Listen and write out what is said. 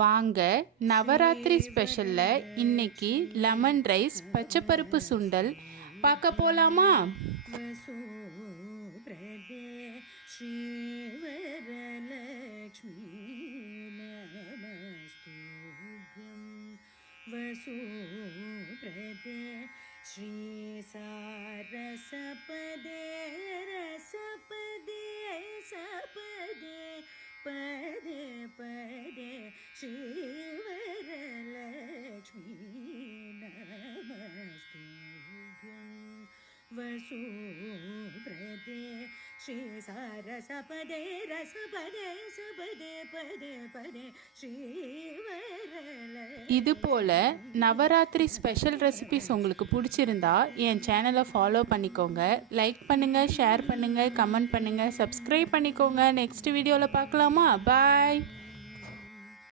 வாங்க நவராத்திரி ஸ்பெஷலில் இன்னைக்கு lemon rice பச்சைப்பருப்பு சுண்டல் பார்க்க போகலாமா? वसुप्रदे श्री सारसपदे रसपदे सपदे पदे पदे श्रीवरलक्ष्मी नमस्तुभ्यं वसुप्रदे श्री सारसपदे रसपदे सपदे पदे पदे श्रीवरलक्ष्मी இது போல் நவராத்திரி ஸ்பெஷல் ரெசிபிஸ் உங்களுக்கு பிடிச்சிருந்தா என் சேனலை ஃபாலோ பண்ணிக்கோங்க. லைக் பண்ணுங்கள், ஷேர் பண்ணுங்கள், கமெண்ட் பண்ணுங்கள், சப்ஸ்கிரைப் பண்ணிக்கோங்க. நெக்ஸ்ட் வீடியோவில் பார்க்கலாமா? பாய்.